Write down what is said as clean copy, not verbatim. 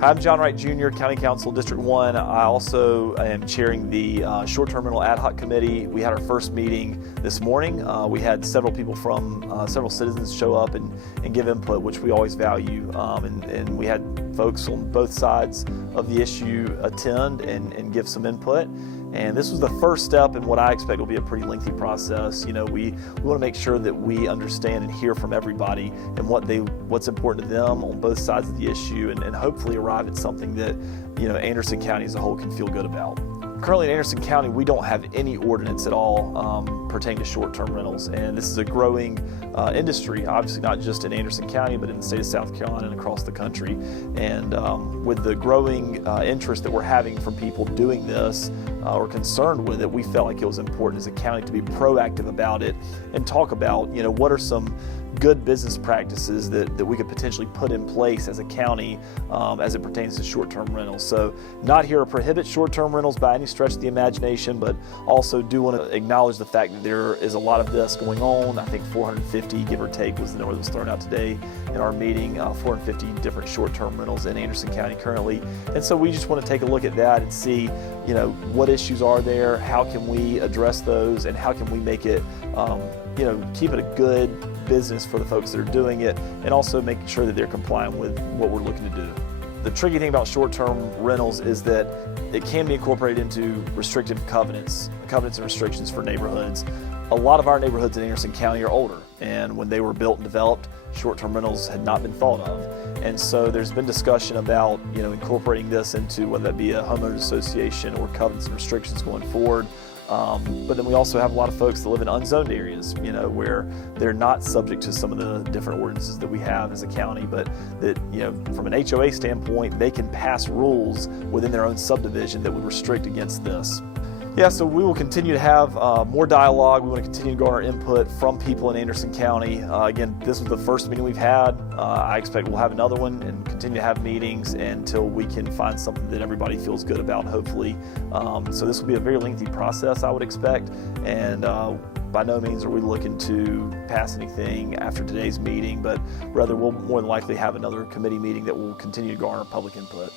Hi, I'm John Wright Jr., County Council, District 1. I also am chairing the Short-Term Rental Ad Hoc Committee. We had our first meeting this morning. We had several people from several citizens show up and give input, which we always value. And we had folks on both sides of the issue attend and give some input. And this was the first step in what I expect will be a pretty lengthy process. You know, we want to make sure that we understand and hear from everybody and what's important to them on both sides of the issue, and hopefully arrive at something that, you know, Anderson County as a whole can feel good about. Currently in Anderson County, we don't have any ordinance at all pertaining to short-term rentals, and this is a growing industry, obviously not just in Anderson County, but in the state of South Carolina and across the country. And with the growing interest that we're having from people doing this or concerned with it, we felt like it was important as a county to be proactive about it and talk about, you know, what are some good business practices that we could potentially put in place as a county as it pertains to short-term rentals. So not here to prohibit short-term rentals by any stretch of the imagination, but also do want to acknowledge the fact that there is a lot of this going on. I think 450, give or take, was the number that was thrown out today in our meeting, 450 different short-term rentals in Anderson County currently. And so we just want to take a look at that and see, you know, what issues are there, how can we address those, and how can we make it, you know, keep it a good business for the folks that are doing it, and also making sure that they're complying with what we're looking to do. The tricky thing about short-term rentals is that it can be incorporated into restrictive covenants and restrictions for neighborhoods. A lot of our neighborhoods in Anderson County are older, and when they were built and developed, short-term rentals had not been thought of. And so there's been discussion about, you know, incorporating this into whether that be a homeowners association or covenants and restrictions going forward. But then we also have a lot of folks that live in unzoned areas, you know, where they're not subject to some of the different ordinances that we have as a county, but that, you know, from an HOA standpoint, they can pass rules within their own subdivision that would restrict against this. Yeah, so we will continue to have more dialogue. We want to continue to garner input from people in Anderson County. Again, this was the first meeting we've had. I expect we'll have another one and continue to have meetings until we can find something that everybody feels good about, hopefully. So this will be a very lengthy process, I would expect. And by no means are we looking to pass anything after today's meeting, but rather we'll more than likely have another committee meeting that will continue to garner public input.